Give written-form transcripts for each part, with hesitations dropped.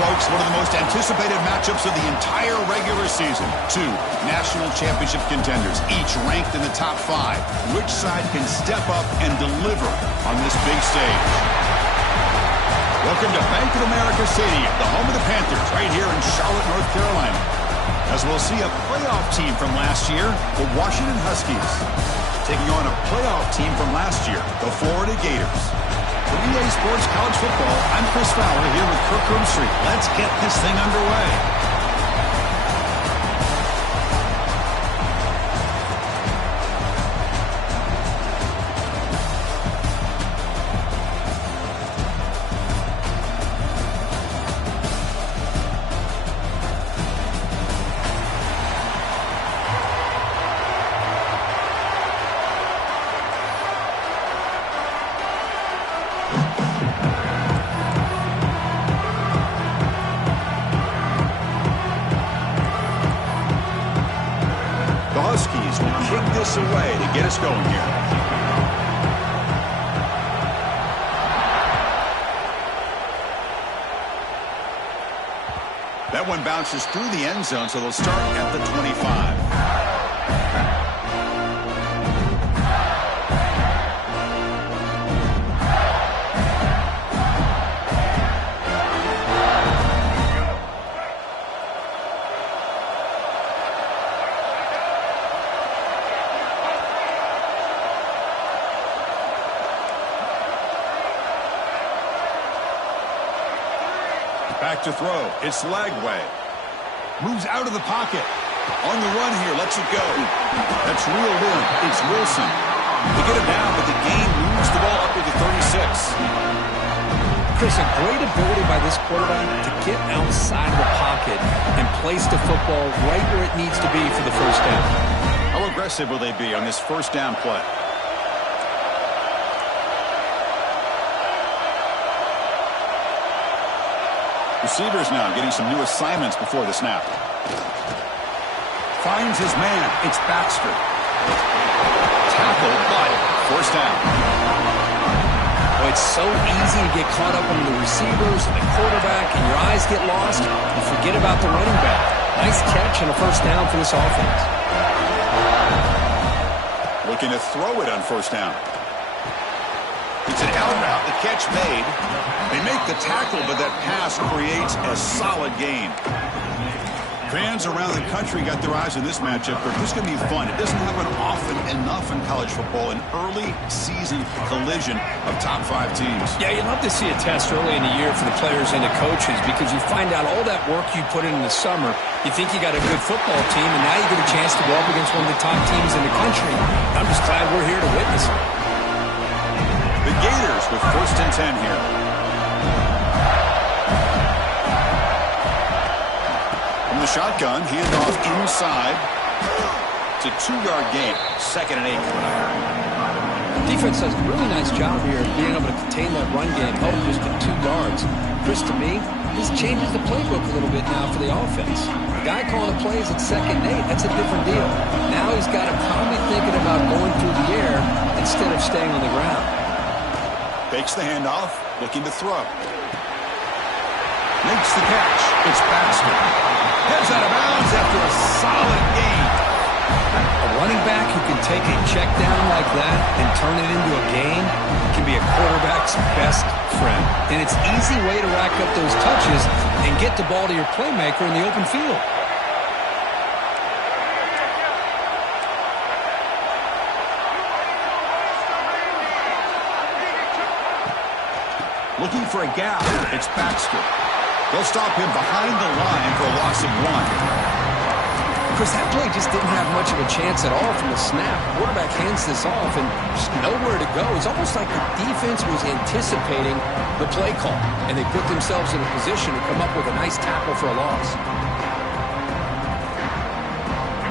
folks, one of the most anticipated matchups of the entire regular season. Two national championship contenders, each ranked in the top 5. Which side can step up and deliver on this big stage? Welcome to Bank of America Stadium, the home of the Panthers, right here in Charlotte, North Carolina. As we'll see a playoff team from last year, the Washington Huskies, taking on a playoff team from last year, the Florida Gators. For EA Sports College Football, I'm Chris Fowler here with Kirk Roomstreet. Let's get this thing underway. Huskies will kick this away to get us going here. That one bounces through the end zone, so they'll start at the 25. Back to throw. It's Lagway. Moves out of the pocket. On the run here. Lets it go. That's reeled in. It's Wilson. They get it down, but the gain moves the ball up to the 36. Chris, a great ability by this quarterback to get outside of the pocket and place the football right where it needs to be for the first down. How aggressive will they be on this first down play? Receivers now getting some new assignments before the snap. Finds his man. It's Baxter. Tackle, but forced down. Well, it's so easy to get caught up on the receivers and the quarterback, and your eyes get lost. You forget about the running back. Nice catch and a first down for this offense. Looking to throw it on first down. It's an out route. The catch made. They make the tackle, but that pass creates a solid gain. Fans around the country got their eyes on this matchup, but this is going to be fun. It doesn't happen often enough in college football, an early season collision of top 5 teams. Yeah, you'd love to see a test early in the year for the players and the coaches because you find out all that work you put in the summer. You think you got a good football team, and now you get a chance to go up against one of the top teams in the country. I'm just glad we're here to witness it. The Gators with 1st and 10 here. From the shotgun, handoff inside. It's a 2-yard gain. 2nd and 8 coming up. Defense does a really nice job here of being able to contain that run game, held just to 2 yards. Chris, to me, this changes the playbook a little bit now for the offense. The guy calling the plays at 2nd and 8, that's a different deal. Now he's got him probably thinking about going through the air instead of staying on the ground. Takes the handoff, looking to throw. Makes the catch. It's Baxter. Heads out of bounds after a solid gain. A running back who can take a check down like that and turn it into a gain can be a quarterback's best friend. And it's an easy way to rack up those touches and get the ball to your playmaker in the open field. Looking for a gap. It's Baxter. They'll stop him behind the line for a loss of 1. Chris, that play just didn't have much of a chance at all from the snap. Quarterback hands this off and just nowhere to go. It's almost like the defense was anticipating the play call, and they put themselves in a position to come up with a nice tackle for a loss.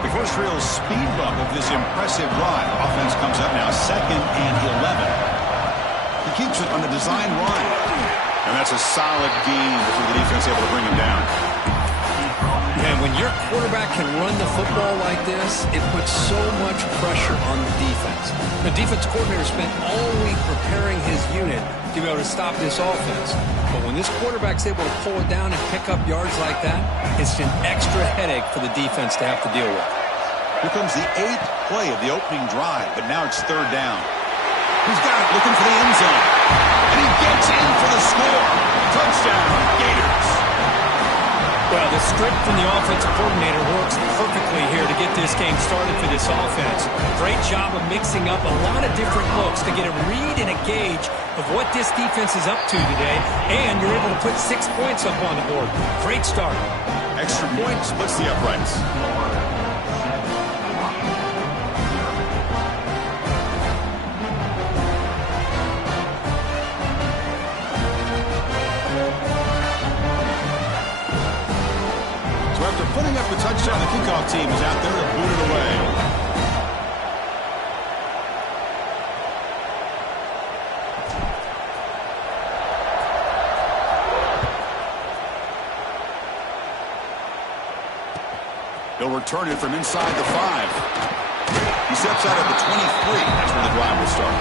The first real speed bump of this impressive run. Offense comes up now 2nd and 11. He keeps it on the design run. And that's a solid gain before the defense able to bring him down. Man, when your quarterback can run the football like this, it puts so much pressure on the defense. The defense coordinator spent all week preparing his unit to be able to stop this offense. But when this quarterback's able to pull it down and pick up yards like that, it's an extra headache for the defense to have to deal with. Here comes the 8th play of the opening drive, but now it's 3rd down. He's got it, looking for the end zone. And he gets in for the score. Touchdown, Gators. Well, the script from the offensive coordinator works perfectly here to get this game started for this offense. Great job of mixing up a lot of different looks to get a read and a gauge of what this defense is up to today, and you're able to put 6 points up on the board. Great start. Extra point splits the uprights. After putting up the touchdown, the kickoff team is out there to boot it away. He'll return it from inside the 5. He steps out at the 23. That's where the drive will start.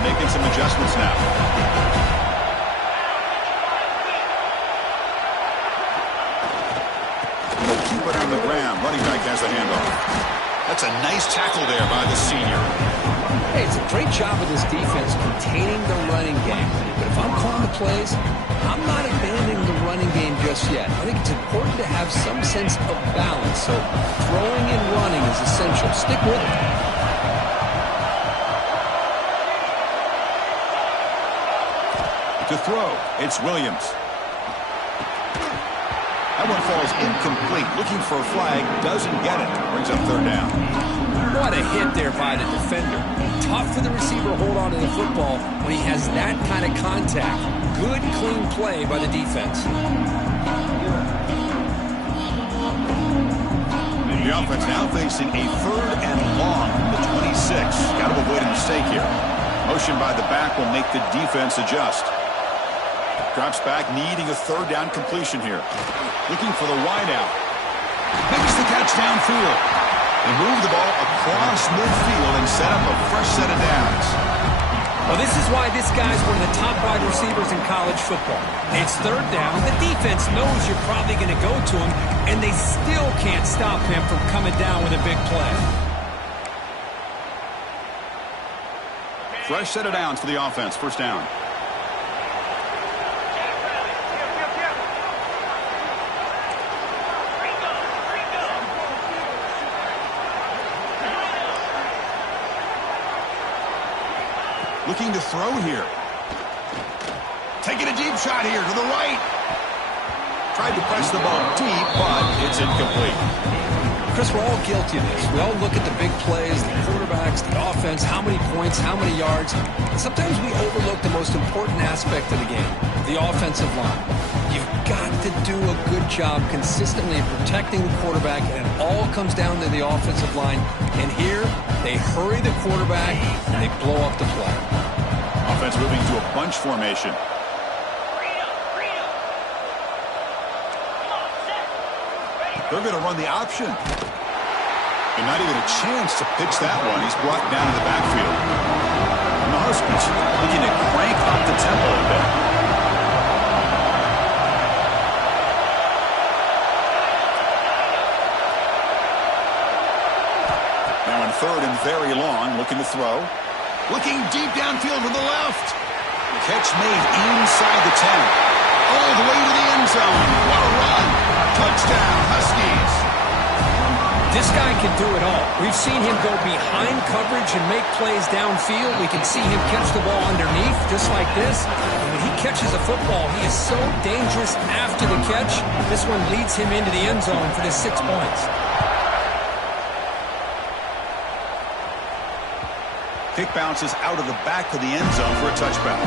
Making some adjustments now. They'll keep it on the ground. Running back has the handoff. That's a nice tackle there by the senior. Hey, it's a great job of this defense containing the running game. But if I'm calling the plays, I'm not abandoning the running game just yet. I think it's important to have some sense of balance. So throwing and running is essential. Stick with it. To throw, it's Williams. That one falls incomplete. Looking for a flag, doesn't get it. Brings up 3rd down. What a hit there by the defender. Tough for the receiver to hold on to the football when he has that kind of contact. Good, clean play by the defense. The offense now facing a 3rd and long from the 26. Got to avoid a mistake here. Motion by the back will make the defense adjust. Drops back, needing a 3rd down completion here. Looking for the wideout. Makes the catch downfield. They move the ball across midfield and set up a fresh set of downs. Well, this is why this guy's one of the top wide receivers in college football. It's 3rd down. The defense knows you're probably going to go to him, and they still can't stop him from coming down with a big play. Fresh set of downs for the offense. 1st down. Looking to throw here. Taking a deep shot here to the right. Tried to press the ball deep, but it's incomplete. Chris, we're all guilty of this. We all look at the big plays, the quarterbacks, the offense, how many points, how many yards. Sometimes we overlook the most important aspect of the game, the offensive line. You've got to do a good job consistently protecting the quarterback, and it all comes down to the offensive line. And here, they hurry the quarterback, and they blow up the play. Offense moving to a bunch formation. They're going to run the option. And not even a chance to pitch that one. He's brought down to the backfield. And the Huskies looking to crank up the tempo a bit. Now in 3rd and very long, looking to throw. Looking deep downfield to the left. Catch made inside the 10. All the way to the end zone. What a run. Touchdown, Huskies. This guy can do it all. We've seen him go behind coverage and make plays downfield. We can see him catch the ball underneath, just like this. And when he catches a football, he is so dangerous after the catch. This one leads him into the end zone for the 6 points. Kick bounces out of the back of the end zone for a touchback.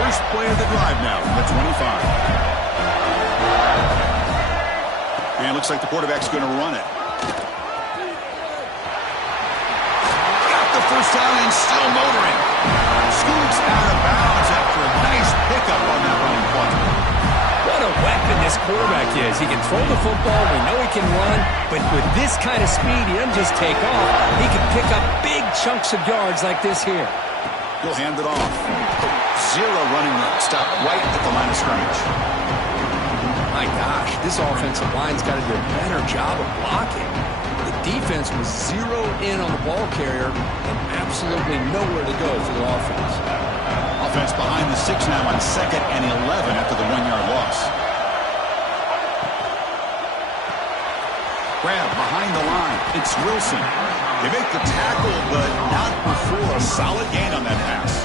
first play of the drive now from the 25. And it looks like the quarterback's going to run it. Got the first down and still motoring. Scoots out of bounds after a nice pickup on that running play. What a weapon this quarterback is. He can throw the football. We know he can run. But with this kind of speed, he doesn't just take off. He can pick up big chunks of yards like this here. He'll hand it off. Zero running room. Stop right at the line of scrimmage. My gosh, this offensive line's got to do a better job of blocking. The defense was zeroed in on the ball carrier and absolutely nowhere to go for the offense. Offense behind the 6 now on 2nd and 11 after the 1-yard loss. Grab behind the line. It's Wilson. They make the tackle, but not before a solid gain on that pass.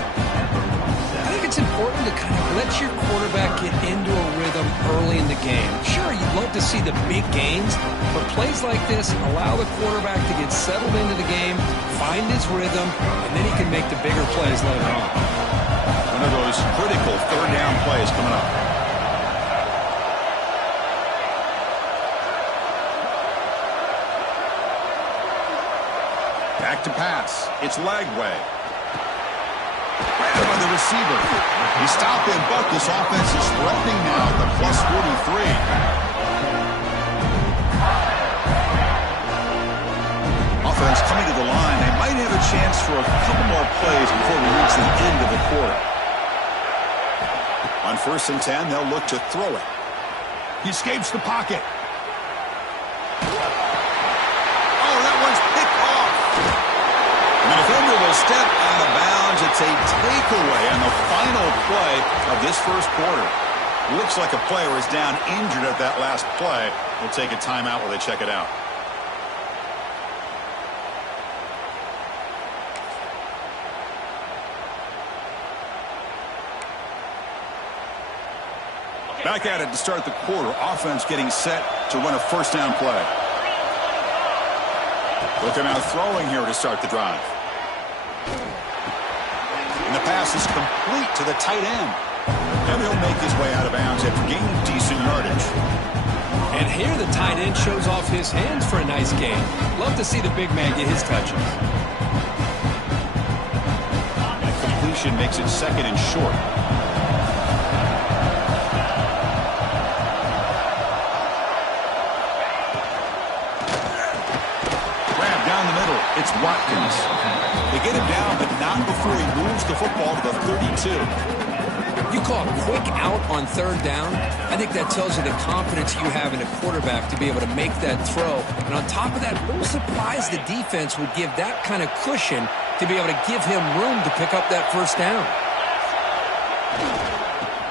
I think it's important to kind of let your quarterback get into a rhythm early in the game. Sure, you'd love to see the big gains, but plays like this allow the quarterback to get settled into the game, find his rhythm, and then he can make the bigger plays later on. One of those critical third down plays coming up. Back to pass. It's Lagway. Right by the receiver. He stopped in, but this offense is threatening now at the plus 43. Offense coming to the line. They might have a chance for a couple more plays before we reach the end of the quarter. On 1st and 10, they'll look to throw it. He escapes the pocket. Oh, that one's picked off. And the defender will step out of bounds. It's a takeaway on the final play of this first quarter. Looks like a player is down injured at that last play. We'll take a timeout while they check it out. Back at it to start the quarter. Offense getting set to run a first down play. Looking out throwing here to start the drive. And the pass is complete to the tight end. And he'll make his way out of bounds after gaining decent yardage. And here the tight end shows off his hands for a nice gain. Love to see the big man get his touches. That completion makes it 2nd and short. It's Watkins. They get him down, but not before he moves the football to the 32. You call a quick out on 3rd down. I think that tells you the confidence you have in a quarterback to be able to make that throw. And on top of that, a little surprised the defense would give that kind of cushion to be able to give him room to pick up that first down.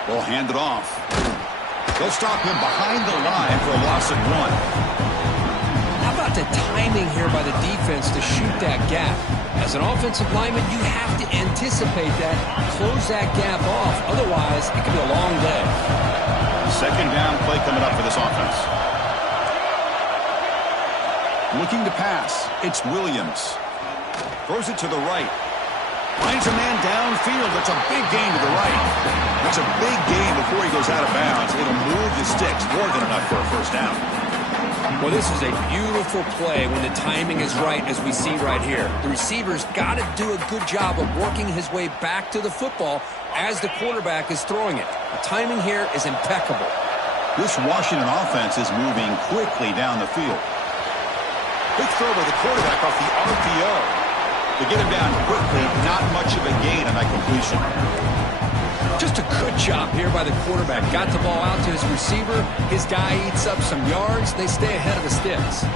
They'll hand it off. They'll stop him behind the line for a loss of 1. How about the timing here by the defense to shoot that gap? As an offensive lineman, you have to anticipate that, close that gap off. Otherwise, it could be a long day. 2nd down play coming up for this offense. Looking to pass. It's Williams. Throws it to the right. Finds a man downfield. That's a big gain to the right. That's a big gain before he goes out of bounds. It'll move the sticks more than enough for a first down. Well, this is a beautiful play when the timing is right, as we see right here. The receiver's got to do a good job of working his way back to the football as the quarterback is throwing it. The timing here is impeccable. This Washington offense is moving quickly down the field. Big throw by the quarterback off the RPO. To get him down quickly, not much of a gain on that completion. Just a good job here by the quarterback. Got the ball out to his receiver. His guy eats up some yards. They stay ahead of the sticks.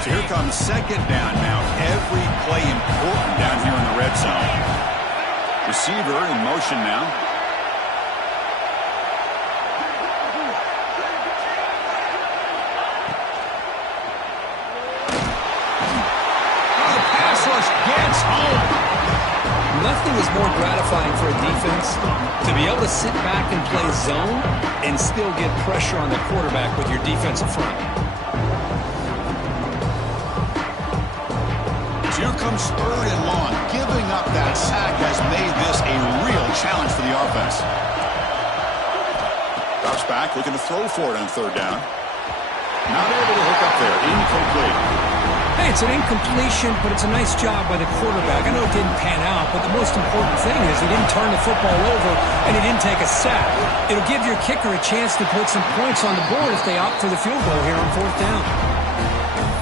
So here comes 2nd down now. Every play important down here in the red zone. Receiver in motion now. Nothing is more gratifying for a defense to be able to sit back and play zone and still get pressure on the quarterback with your defensive front. Here comes third and long. Giving up that sack has made this a real challenge for the offense. Drops back, looking to throw for it on third down. Not able to hook up there. Incomplete. Hey, it's an incompletion, but it's a nice job by the quarterback. I know it didn't pan out, but the most important thing is he didn't turn the football over and he didn't take a sack. It'll give your kicker a chance to put some points on the board if they opt for the field goal here on fourth down.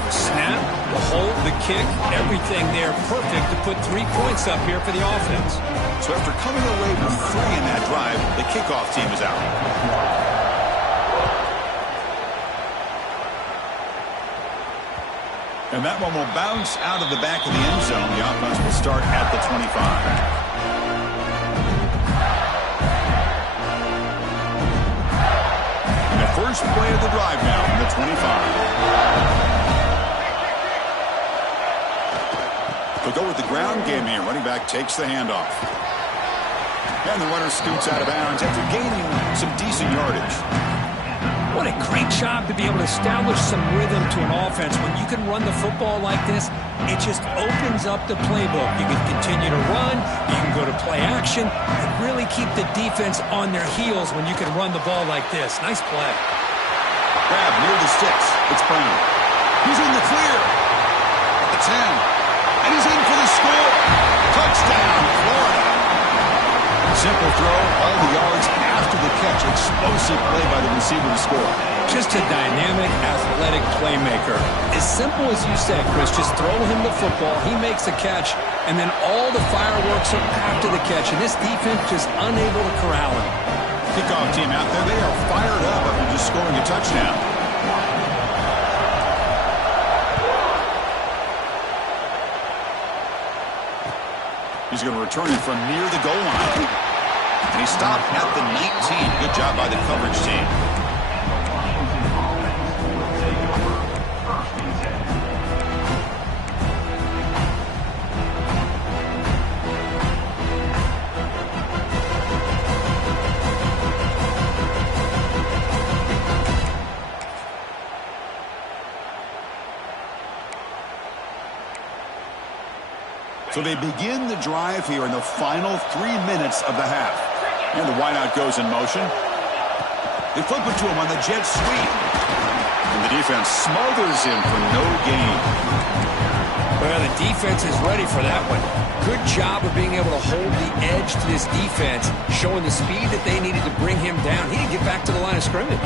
Snap, the hold, the kick, everything there perfect to put 3 points up here for the offense. So after coming away with 3 in that drive, the kickoff team is out. And that one will bounce out of the back of the end zone. The offense will start at the 25. And the first play of the drive now from the 25. They'll go with the ground game here. Running back takes the handoff. And the runner scoots out of bounds after gaining some decent yardage. What a great job to be able to establish some rhythm to an offense. When you can run the football like this, it just opens up the playbook. You can continue to run, you can go to play action, and really keep the defense on their heels when you can run the ball like this. Nice play. Grab near the sticks. It's Brown. He's in the clear. At the 10. And he's in for the score. Touchdown, Florida. Simple throw, all the yards after the catch. Explosive play by the receiver to score. Just a dynamic, athletic playmaker. As simple as you said, Chris, just throw him the football, he makes a catch, and then all the fireworks are after the catch, and this defense just unable to corral him. Kickoff team out there, they are fired up after just scoring a touchdown. He's going to return it from near the goal line. And he stopped at the 19. Good job by the coverage team. So they begin the drive here in the final 3 minutes of the half. And the wideout goes in motion. They flip it to him on the jet sweep. And the defense smothers him for no gain. Well, the defense is ready for that one. Good job of being able to hold the edge to this defense, showing the speed that they needed to bring him down. He didn't get back to the line of scrimmage.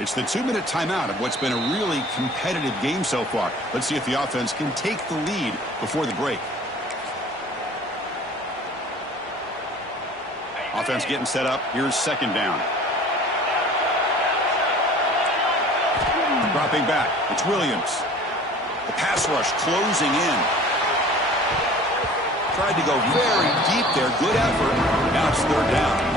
It's the 2-minute timeout of what's been a really competitive game so far. Let's see if the offense can take the lead before the break. Offense getting set up. Here's second down. Dropping back. It's Williams. The pass rush closing in. Tried to go very deep there. Good effort. Now it's third down.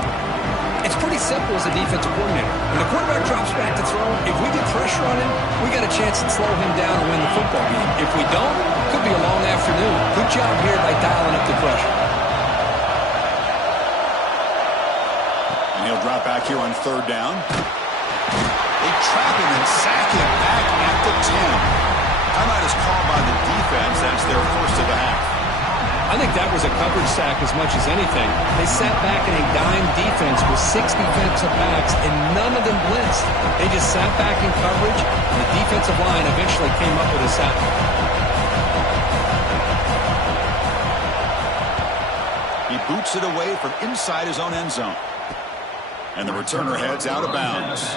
It's pretty simple as a defensive coordinator. When the quarterback drops back to throw, if we get pressure on him, we got a chance to slow him down and win the football game. If we don't, it could be a long afternoon. Good job here by dialing up the pressure. And he'll drop back here on third down. They trap him and sack him back at the 10. Timeout is called by the defense. That's their first of the half. I think that was a coverage sack as much as anything. They sat back in a dime defense with 6 defensive backs, and none of them blitzed. They just sat back in coverage, and the defensive line eventually came up with a sack. He boots it away from inside his own end zone. And the returner heads out of bounds.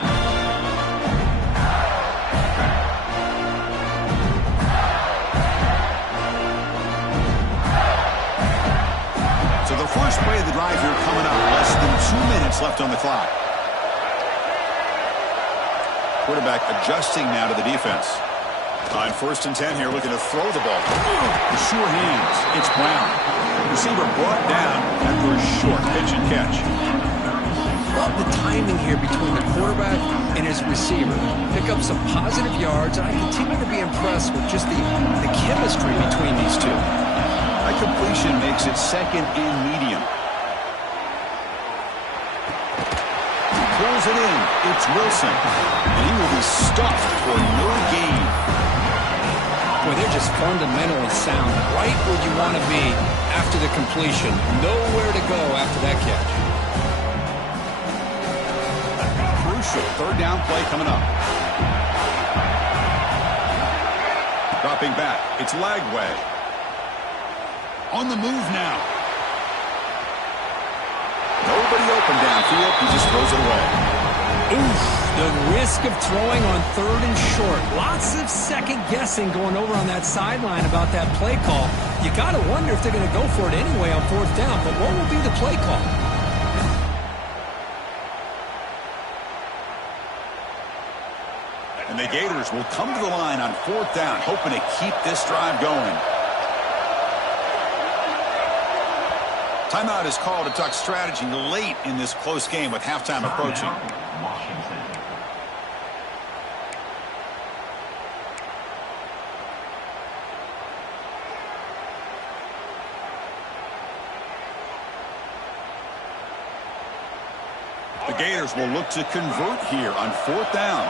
So the first play of the drive here coming up. Less than 2 minutes left on the clock. Quarterback adjusting now to the defense. On first and 10 here, looking to throw the ball. With sure hands, it's Brown. Receiver brought down after a short pitch and catch. love the timing here between the quarterback and his receiver. Pick up some positive yards, and I continue to be impressed with just the chemistry between these two. That completion makes it second and medium. Pulls it in. It's Wilson. And he will be stuffed for no gain. Boy, they're just fundamentally sound. Right where you want to be after the completion. Nowhere to go after that catch. Crucial third down play coming up. Dropping back. It's Lagway. On the move now. Nobody open downfield. He just throws it away. Oof, the risk of throwing on third and short. Lots of second guessing going over on that sideline about that play call. You got to wonder if they're going to go for it anyway on fourth down, but what will be the play call? And the Gators will come to the line on fourth down, hoping to keep this drive going. Timeout is called to talk strategy late in this close game with halftime approaching. The Gators will look to convert here on fourth down.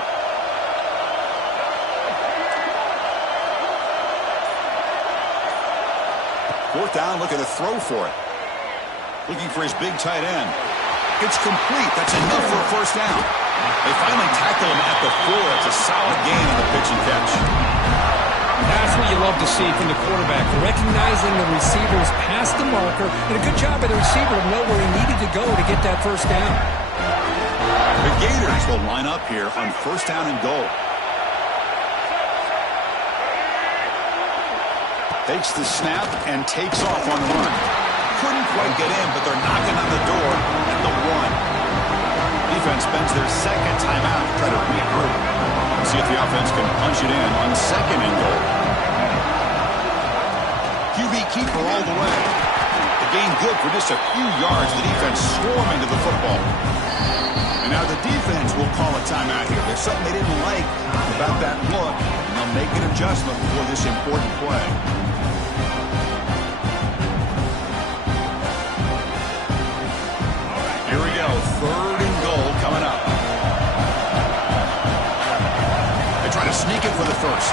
Fourth down, looking to throw for it. Looking for his big tight end. It's complete. That's enough for a first down. They finally tackle him at the 4. It's a solid gain on the pitch and catch. That's what you love to see from the quarterback. Recognizing the receiver's past the marker, and a good job by the receiver to know where he needed to go to get that first down. The Gators will line up here on first down and goal. Takes the snap and takes off on the run. Couldn't quite get in, but they're knocking on the door at the 1. Defense spends their second timeout to try to regroup. See if the offense can punch it in on second and goal. QB keeper all the way. The gain good for just a few yards. The defense swarming to the football. And now the defense will call a timeout here. There's something they didn't like about that look, and they'll make an adjustment before this important play. Here we go, third and goal coming up. They try to sneak it for the first.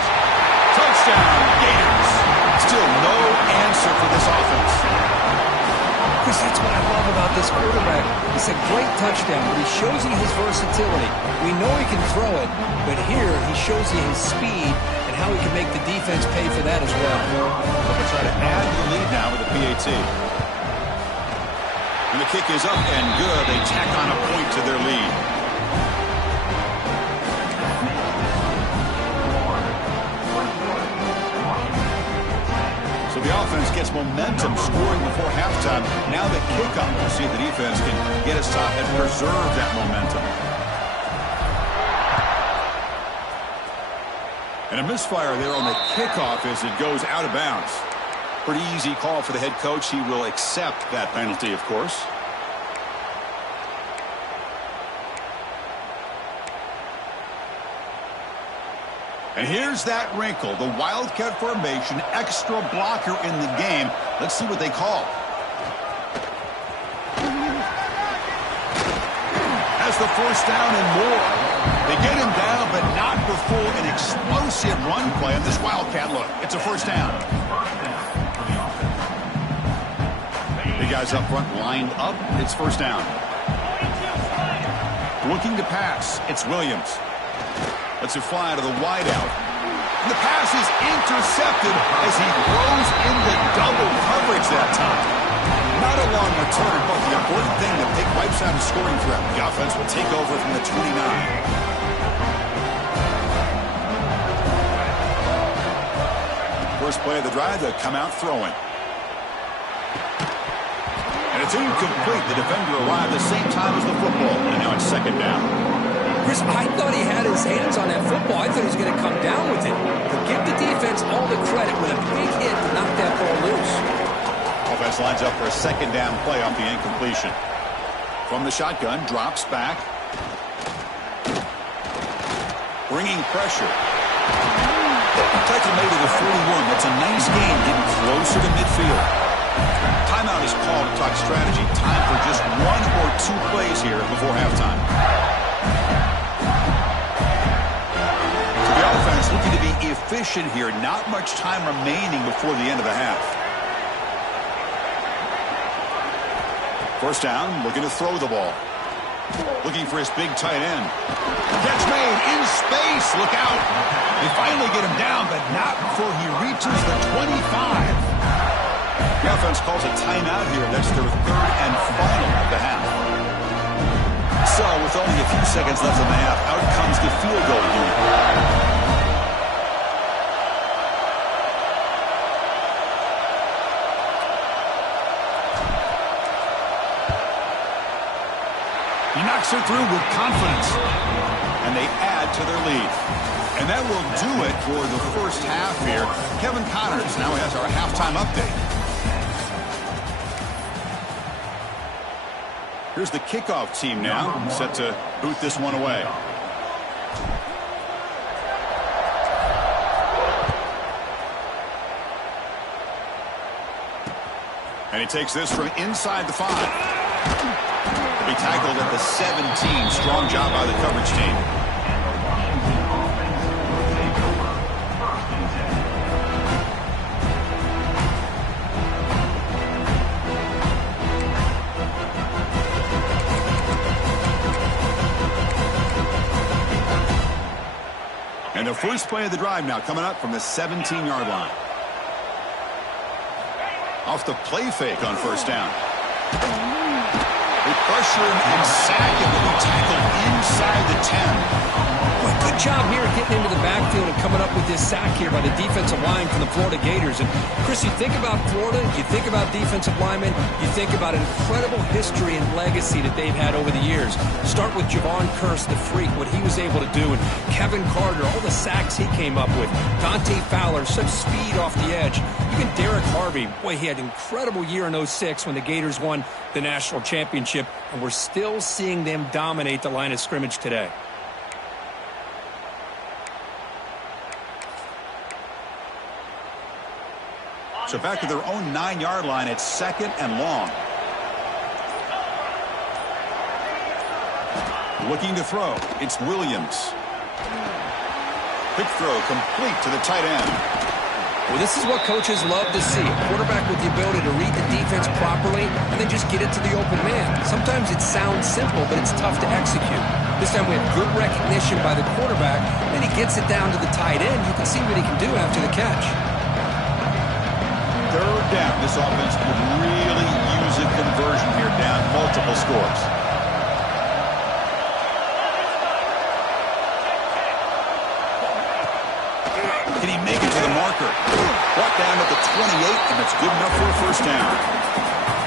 Touchdown, Gators. Still no answer for this offense. Chris, that's what I love about this quarterback. It's a great touchdown, but he shows you his versatility. We know he can throw it, but here he shows you his speed and how he can make the defense pay for that as well. They'll try to add the lead now with the PAT. And the kick is up and good. They tack on a point to their lead. So the offense gets momentum scoring before halftime. Now the kickoff. We'll see if the defense can get a stop and preserve that momentum. And a misfire there on the kickoff as it goes out of bounds. Pretty easy call for the head coach. He will accept that penalty, of course. And here's that wrinkle, the Wildcat formation, extra blocker in the game. Let's see what they call. Has the first down and more. They get him down, but not before an explosive run play on this Wildcat look. It's a first down. The guys up front lined up. It's first down. Looking to pass. It's Williams. Lets it fly to the wideout. The pass is intercepted as he throws into double coverage that time. Not a long return, but the important thing that Pick wipes out a scoring threat. The offense will take over from the 29. First play of the drive, they'll come out throwing. And it's incomplete. The defender arrived the same time as the football. And now it's second down. Chris, I thought he had his hands on that football. I thought he was going to come down with it. But give the defense all the credit with a big hit to knock that ball loose. Offense lines up for a second down play off the incompletion. From the shotgun, drops back. Bringing pressure. Tackle made to the 41. That's a nice gain, getting closer to midfield. Timeout is called to talk strategy. Time for just 1 or 2 plays here before halftime. So the offense looking to be efficient here. Not much time remaining before the end of the half. First down, looking to throw the ball. Looking for his big tight end. Catch made in space. Look out. They finally get him down, but not before he reaches the 25. The offense calls a timeout here. That's their 3rd and final of the half. So, with only a few seconds left in the half, out comes the field goal unit. He knocks it through with confidence. And they add to their lead. And that will do it for the first half here. Kevin Connors now has our halftime update. Here's the kickoff team now, set to boot this one away. And he takes this from inside the 5. He tackled at the 17. Strong job by the coverage team. And the first play of the drive now coming up from the 17-yard line. Off the play fake on first down. They pressure him and sack him, and he tackled inside the 10. Well, good job here getting into the backfield and coming up with this sack here by the defensive line from the Florida Gators. And, Chris, you think about Florida, you think about defensive linemen, you think about an incredible history and legacy that they've had over the years. Start with Javon Kearse, the freak, what he was able to do, and Kevin Carter, all the sacks he came up with. Dante Fowler, such speed off the edge. Even Derek Harvey, boy, he had an incredible year in 06 when the Gators won the national championship, and we're still seeing them dominate the line of scrimmage today. So back to their own 9-yard line at 2nd and long. Looking to throw. It's Williams. Quick throw complete to the tight end. Well, this is what coaches love to see. A quarterback with the ability to read the defense properly and then just get it to the open man. Sometimes it sounds simple, but it's tough to execute. This time we have good recognition by the quarterback, and he gets it down to the tight end. You can see what he can do after the catch. 3rd down. This offense could really use a conversion here, down multiple scores. Can he make it to the marker? Brought down at the 28, and it's good enough for a first down.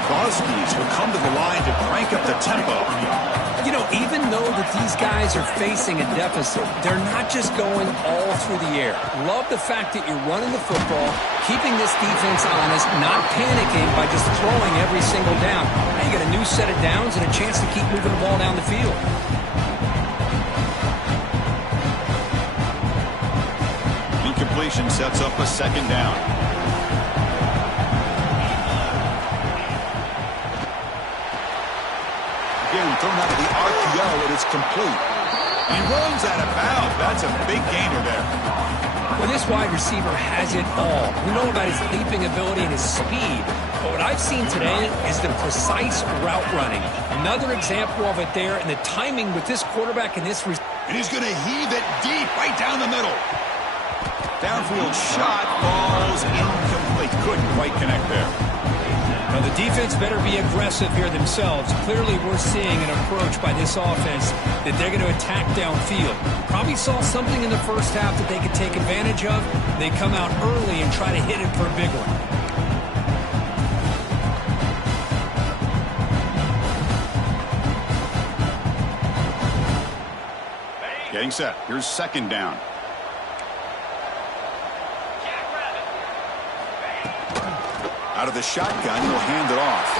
Huskies will come to the line to crank up the tempo. You know, even though that these guys are facing a deficit, they're not just going all through the air. Love the fact that you're running the football, keeping this defense honest, not panicking by just throwing every single down. Now you got a new set of downs and a chance to keep moving the ball down the field. Incompletion sets up a 2nd down. Again, thrown out of the RPO, and it's complete. He runs out of bounds. That's a big gainer there. Well, this wide receiver has it all. We know about his leaping ability and his speed. But what I've seen today is the precise route running. Another example of it there, and the timing with this quarterback and this receiver. And he's going to heave it deep right down the middle. Downfield shot, falls incomplete. Couldn't quite connect there. Now, the defense better be aggressive here themselves. Clearly, we're seeing an approach by this offense that they're going to attack downfield. Probably saw something in the first half that they could take advantage of. They come out early and try to hit it for a big one. Getting set. Here's 2nd down. Out of the shotgun, he'll hand it off.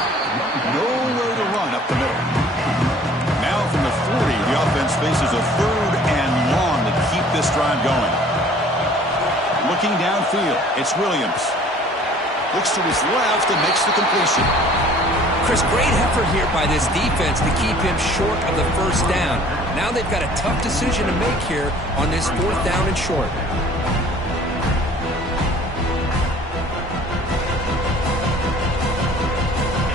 Nowhere to run up the middle. offense faces a 3rd and long to keep this drive going. Looking downfield, it's Williams. Looks to his left and makes the completion. Chris, great effort here by this defense to keep him short of the first down. Now they've got a tough decision to make here on this 4th down and short.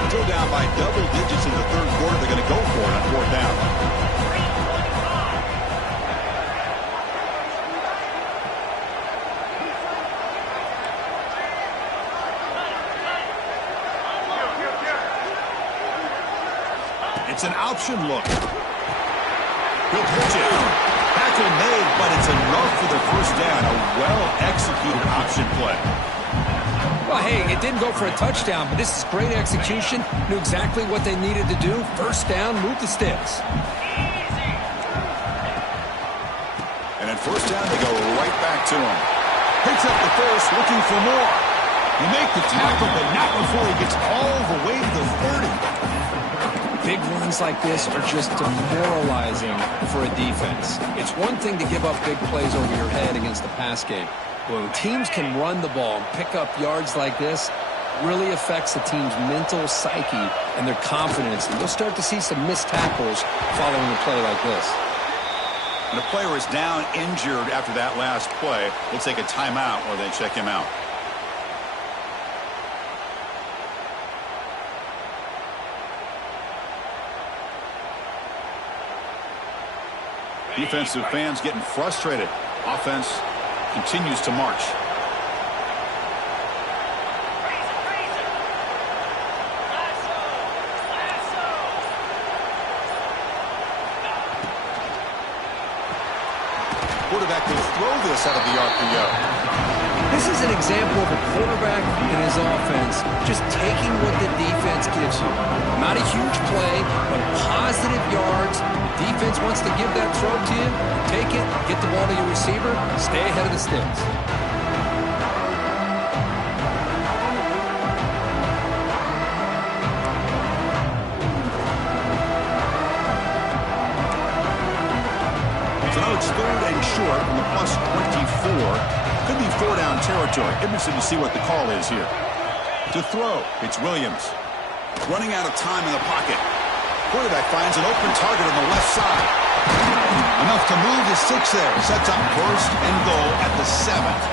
Still down by double digits in the 3rd quarter. They're going to go for it on 4th down. It's an option look. He'll pitch it. Tackle made, but it's enough for the first down. A well-executed option play. Well, hey, it didn't go for a touchdown, but this is great execution. Knew exactly what they needed to do. First down, move the sticks. And at first down, they go right back to him. Picks up the first, looking for more. You make the tackle, but not before he gets all the way to the 30. Big runs like this are just demoralizing for a defense. It's one thing to give up big plays over your head against the pass game. When teams can run the ball and pick up yards like this, really affects the team's mental psyche and their confidence. And you'll start to see some missed tackles following a play like this. And the player is down injured after that last play. We'll take a timeout while they check him out. Defensive fans getting frustrated. Offense continues to march. Quarterback will throw this out of the RPO. This is an example of a quarterback and his offense just taking what the defense gives you. Not a huge play, but positive yards. Defense wants to give that throw to you. Take it, get the ball to your receiver, stay ahead of the sticks. So now it's 3rd and short from the plus 24. Could be 4-down territory. Interested to see what the call is here. To throw, it's Williams. Running out of time in the pocket. Quarterback finds an open target on the left side. Enough to move the 6 there. Sets up 1st and goal at the 7th.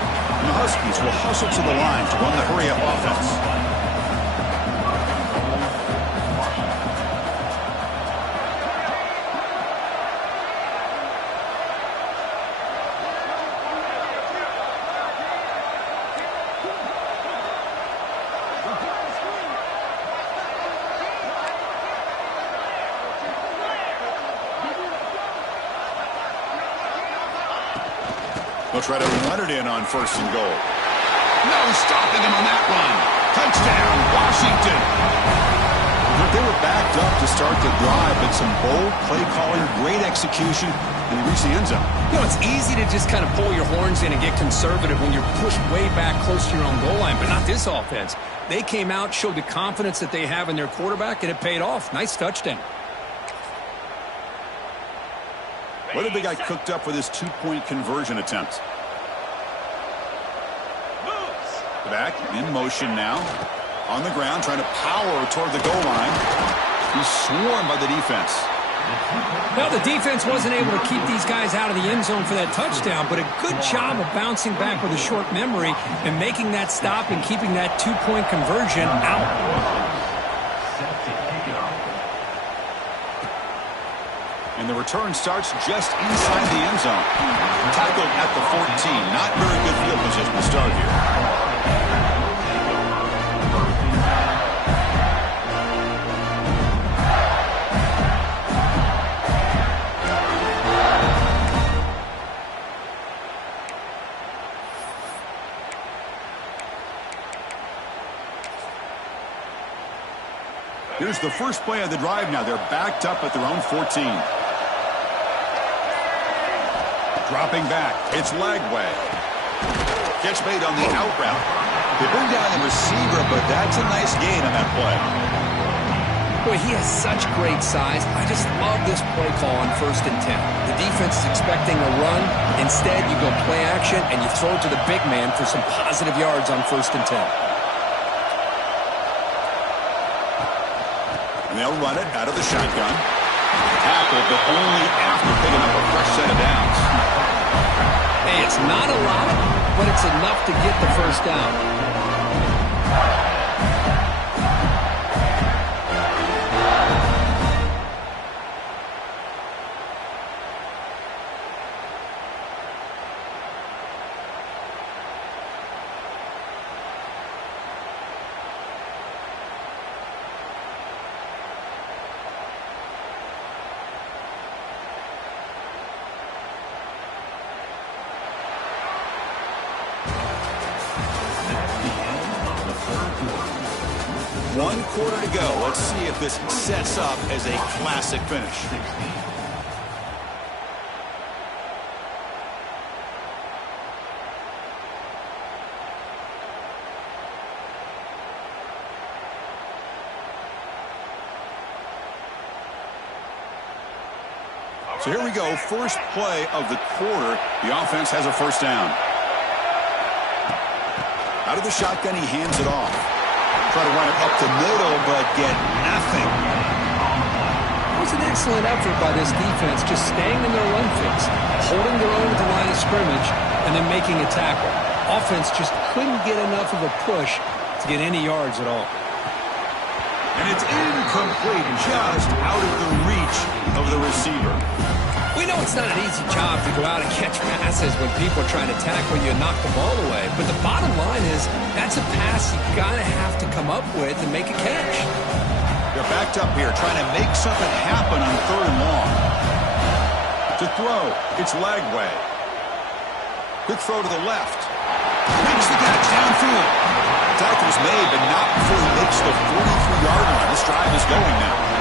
And the Huskies will hustle to the line to run the hurry-up offense. They'll try to run it in on 1st and goal. No stopping him on that one. Touchdown, Washington. They were backed up to start the drive, but some bold play calling, great execution, and they reached the end zone. You know, it's easy to just kind of pull your horns in and get conservative when you're pushed way back close to your own goal line, but not this offense. They came out, showed the confidence that they have in their quarterback, and it paid off. Nice touchdown. What have they got cooked up for this 2-point conversion attempt? Back in motion now. On the ground, trying to power toward the goal line. He's swarmed by the defense. Well, the defense wasn't able to keep these guys out of the end zone for that touchdown, but a good job of bouncing back with a short memory and making that stop and keeping that 2-point conversion out. And the return starts just inside the end zone. Tackled at the 14. Not very good field position to start here. Here's the first play of the drive now. They're backed up at their own 14. Dropping back. It's Lagway. Catch made on the out route. They bring down the receiver, but that's a nice gain on that play. Boy, he has such great size. I just love this play call on 1st and 10. The defense is expecting a run. Instead, you go play action, and you throw it to the big man for some positive yards on 1st and 10. And they'll run it out of the shotgun. Tackle, but only after picking up a fresh set of downs. Hey, it's not a lot, but it's enough to get the first down. One quarter to go. Let's see if this sets up as a classic finish. So here we go. First play of the quarter. The offense has a first down. Out of the shotgun, he hands it off. Try to run it up the middle, but get nothing. It was an excellent effort by this defense, just staying in their run fix, holding their own at the line of scrimmage, and then making a tackle. Offense just couldn't get enough of a push to get any yards at all. And it's incomplete, just out of the reach of the receiver. We know it's not an easy job to go out and catch passes when people are trying to tackle you and knock the ball away. But the bottom line is that's a pass you gotta have to come up with and make a catch. They're backed up here trying to make something happen on 3rd and long. To throw, it's Lagway. Quick throw to the left. Makes the catch downfield. Tackle's made, but not before he makes the 43-yard line. This drive is going now.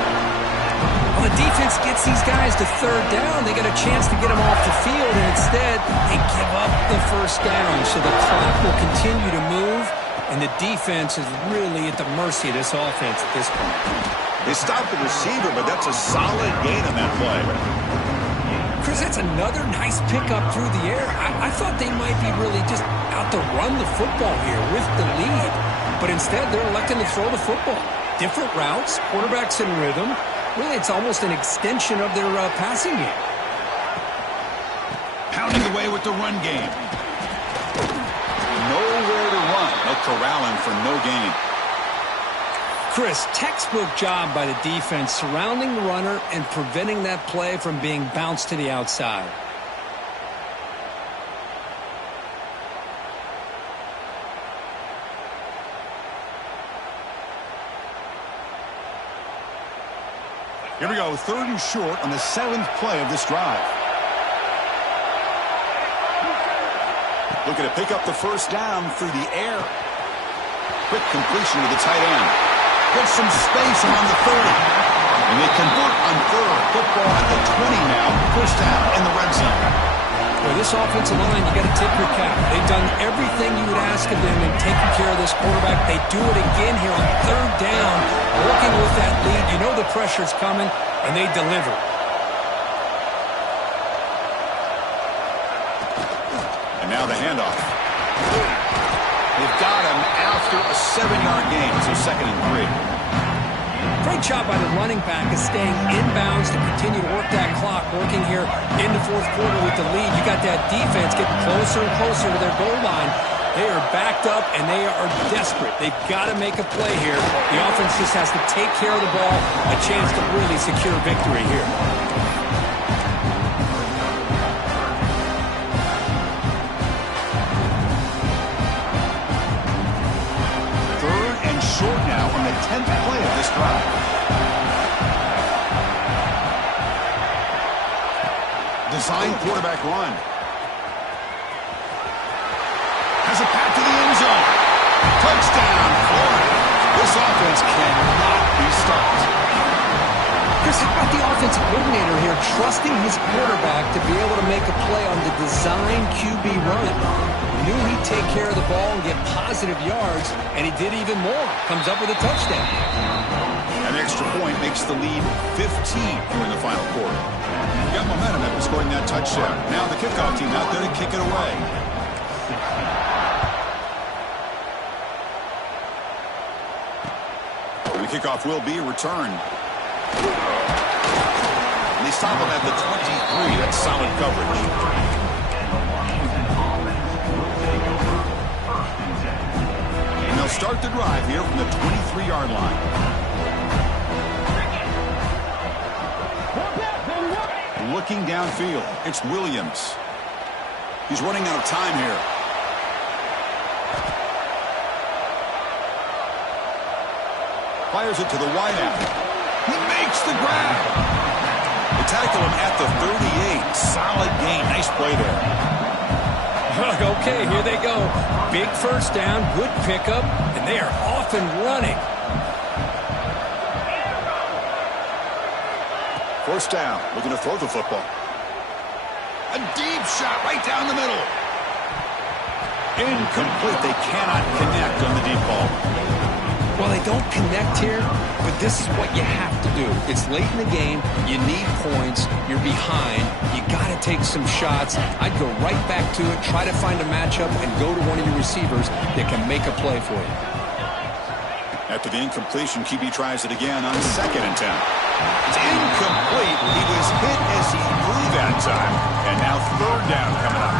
Well, the defense gets these guys to 3rd down. They get a chance to get them off the field, and instead they give up the first down. So the clock will continue to move, and the defense is really at the mercy of this offense at this point. They stopped the receiver, but that's a solid gain on that play. Chris, that's another nice pickup through the air. I thought they might be really just out to run the football here with the lead, but instead they're electing to throw the football. Different routes, quarterbacks in rhythm. Really, it's almost an extension of their passing game. Pounding away with the run game. Nowhere to run. They'll corral him for no gain. Chris, textbook job by the defense surrounding the runner and preventing that play from being bounced to the outside. Here we go, 3rd and short on the 7th play of this drive. Looking to pick up the first down through the air. Quick completion to the tight end. Gets some space around the 30. And they convert on 3rd. Football at the 20 now. First down in the red zone. Well, this offensive line, you got to tip your cap. They've done everything you would ask of them in taking care of this quarterback. They do it again here on 3rd down, working with that lead. You know the pressure's coming, and they deliver. And now the handoff. They've got him after a 7-yard gain, so 2nd and 3. Great job by the running back is staying inbounds to continue to work that clock, working here in the 4th quarter with the lead. You got that defense getting closer and closer to their goal line. They are backed up, and they are desperate. They've got to make a play here. The offense just has to take care of the ball, a chance to really secure victory here. Short now on the 10th play of this drive. Design quarterback run. Has a path to the end zone. Touchdown, Florida. This offense cannot be stopped. Chris, how about the offensive coordinator here trusting his quarterback to be able to make a play on the design QB run? He knew he'd take care of the ball and get positive yards, and he did even more. Comes up with a touchdown. And they're extra point makes the lead 15 here in the final quarter. Got momentum after scoring that touchdown. Now the kickoff team out there to kick it away. The kickoff will be returned. And they stop him at the 23. That's solid coverage. And they'll start the drive here from the 23-yard line. Looking downfield, it's Williams. He's running out of time here. Fires it to the wideout. He makes the grab. They tackle him at the 38. Solid gain. Nice play there. Okay, here they go. Big first down, good pickup, and they are off and running. First down, looking to throw the football. A deep shot right down the middle. Incomplete. They cannot connect on the deep ball. Well, they don't connect here, but this is what you have to do. It's late in the game. You need points. You're behind. You got to take some shots. I'd go right back to it, try to find a matchup, and go to one of your receivers that can make a play for you. After the incompletion, QB tries it again on 2nd and 10. It's incomplete. He was hit as he threw that time. And now 3rd down coming up.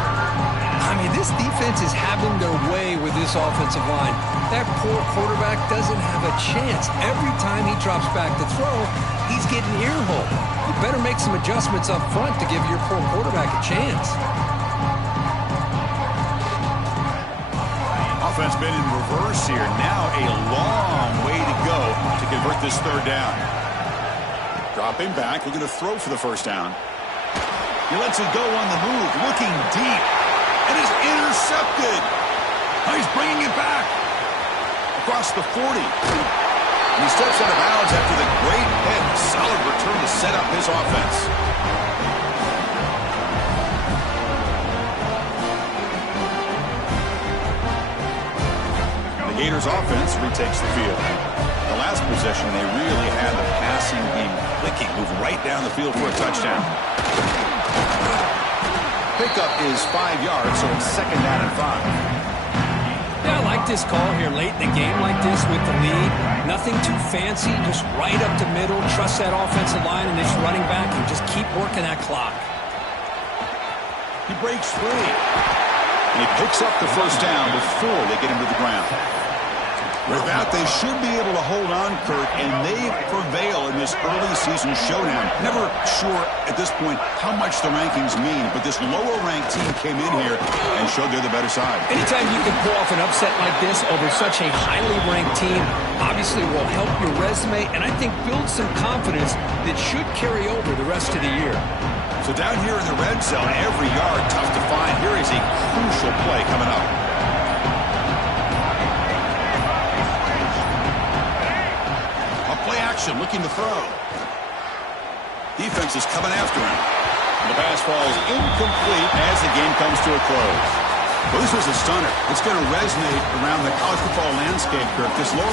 I mean, this defense is having their way with this offensive line. That poor quarterback doesn't have a chance. Every time he drops back to throw, he's getting earholed. You better make some adjustments up front to give your poor quarterback a chance. Offense been in reverse here. Now a long way to go to convert this 3rd down. Dropping back, looking to throw for the first down. He lets it go on the move, looking deep. And is intercepted. He's bringing it back. Across the 40. And he steps out of bounds after the great hit. Solid return to set up his offense. The Gators offense retakes the field. The last possession, they really had the passing game clicking. Move right down the field for a touchdown. Pickup is 5 yards, so it's 2nd down and 5. Yeah, I like this call here late in the game like this with the lead. Nothing too fancy, just right up the middle. Trust that offensive line and this running back and just keep working that clock. He breaks free. And he picks up the first down before they get him to the ground. With that, they should be able to hold on, Kirk, and they prevail in this early season showdown. Never sure at this point how much the rankings mean, but this lower-ranked team came in here and showed they're the better side. Anytime you can pull off an upset like this over such a highly ranked team, obviously will help your resume and I think build some confidence that should carry over the rest of the year. So down here in the red zone, every yard tough to find. Here is a crucial play coming up. Play action, looking to throw. Defense is coming after him. And the pass falls incomplete as the game comes to a close. Well, this was a stunner. It's going to resonate around the college football landscape, Kirk. This lower